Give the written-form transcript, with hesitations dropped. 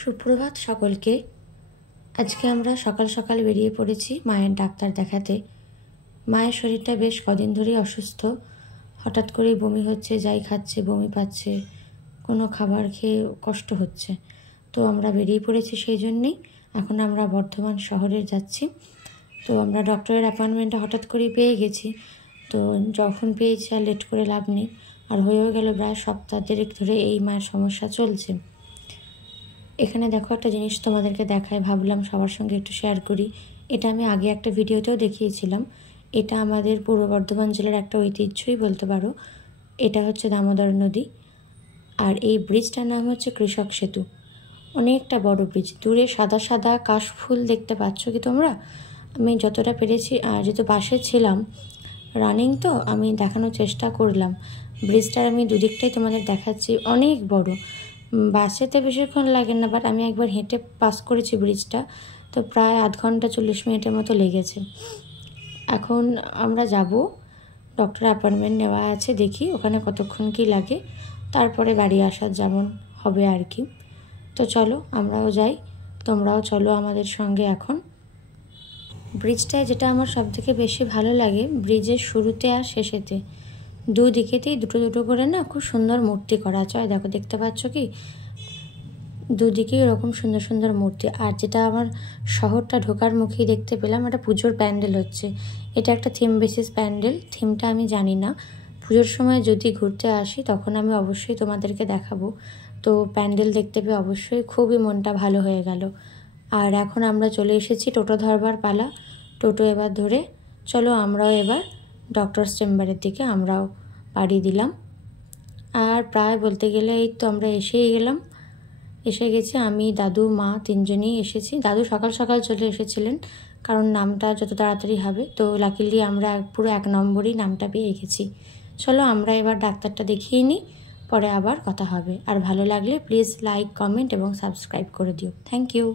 সুপ্রভাত সকলকে। আজকে আমরা সকাল সকাল বেরিয়ে পড়েছি মায়ের ডাক্তার দেখাতে। মায়ের শরীরটা বেশ কদিন ধরেই অসুস্থ, হঠাৎ করেই বমি হচ্ছে, যাই খাচ্ছে বমি পাচ্ছে, কোনো খাবার খেয়ে কষ্ট হচ্ছে। তো আমরা বেরিয়ে পড়েছি সেই জন্যেই। এখন আমরা বর্ধমান শহরে যাচ্ছি। তো আমরা ডক্টরের অ্যাপয়েন্টমেন্টটা হঠাৎ করেই পেয়ে গেছি। তো যখন পেয়েছি আর লেট করে লাভ নেই, আর হয়েও গেল প্রায় সপ্তাহ দেড়েক ধরে এই মায়ের সমস্যা চলছে। এখানে দেখো একটা জিনিস তোমাদেরকে দেখায়, ভাবলাম সবার সঙ্গে একটু শেয়ার করি। এটা আমি আগে একটা ভিডিওতেও দেখিয়েছিলাম। এটা আমাদের পূর্ব বর্ধমান জেলার একটা ঐতিহ্যই বলতে পারো। এটা হচ্ছে দামোদর নদী, আর এই ব্রিজটার নাম হচ্ছে কৃষক সেতু। অনেকটা বড় ব্রিজ, দূরে সাদা সাদা কাশফুল দেখতে পাচ্ছ কি তোমরা? আমি যতটা পেরেছি, আর যেহেতু বাসে ছিলাম রানিং, তো আমি দেখানোর চেষ্টা করলাম। ব্রিজটার আমি দুদিকটাই তোমাদের দেখাচ্ছি, অনেক বড়। বাসেতে বেশিক্ষণ লাগে না, বাট আমি একবার হেঁটে পাস করেছি ব্রিজটা, তো প্রায় আধ ঘন্টা 40 মিনিটের মতো লেগেছে। এখন আমরা যাব, ডক্টর অ্যাপয়েন্টমেন্ট নেওয়া আছে, দেখি ওখানে কতক্ষণ কি লাগে, তারপরে বাড়ি আসার যেমন হবে আর কি। তো চলো আমরাও যাই, তোমরাও চলো আমাদের সঙ্গে। এখন ব্রিজটায় যেটা আমার সবথেকে বেশি ভালো লাগে, ব্রিজের শুরুতে আর শেষেতে দুদিকেতেই দুটো দুটো করে না খুব সুন্দর মূর্তি করা আছে। দেখো, দেখতে পাচ্ছ কি? দুদিকেই এরকম সুন্দর সুন্দর মূর্তি। আর যেটা আমার শহরটা ঢোকার মুখেই দেখতে পেলাম, একটা পুজোর প্যান্ডেল হচ্ছে। এটা একটা থিম বেসিস প্যান্ডেল, থিমটা আমি জানি না। পুজোর সময় যদি ঘুরতে আসি তখন আমি অবশ্যই তোমাদেরকে দেখাবো। তো প্যান্ডেল দেখতে পেয়ে অবশ্যই খুবই মনটা ভালো হয়ে গেল। আর এখন আমরা চলে এসেছি, টোটো ধরবার পালা। টোটো এবার ধরে চলো আমরাও এবার ডক্টরস চেম্বারের দিকে আমরাও পাড়ি দিলাম। আর প্রায় বলতে গেলে এই তো আমরা এসে গেছি। আমি, দাদু, মা তিনজনেই এসেছি। দাদু সকাল সকাল চলে এসেছিলেন, কারণ নামটা যত তাড়াতাড়ি হবে। তো লাকিলি আমরা পুরো 1 নম্বরই নামটা পেয়ে গেছি। চলো আমরা এবার ডাক্তারটা দেখিয়ে নিই, পরে আবার কথা হবে। আর ভালো লাগলে প্লিজ লাইক, কমেন্ট এবং সাবস্ক্রাইব করে দিও। Thank you.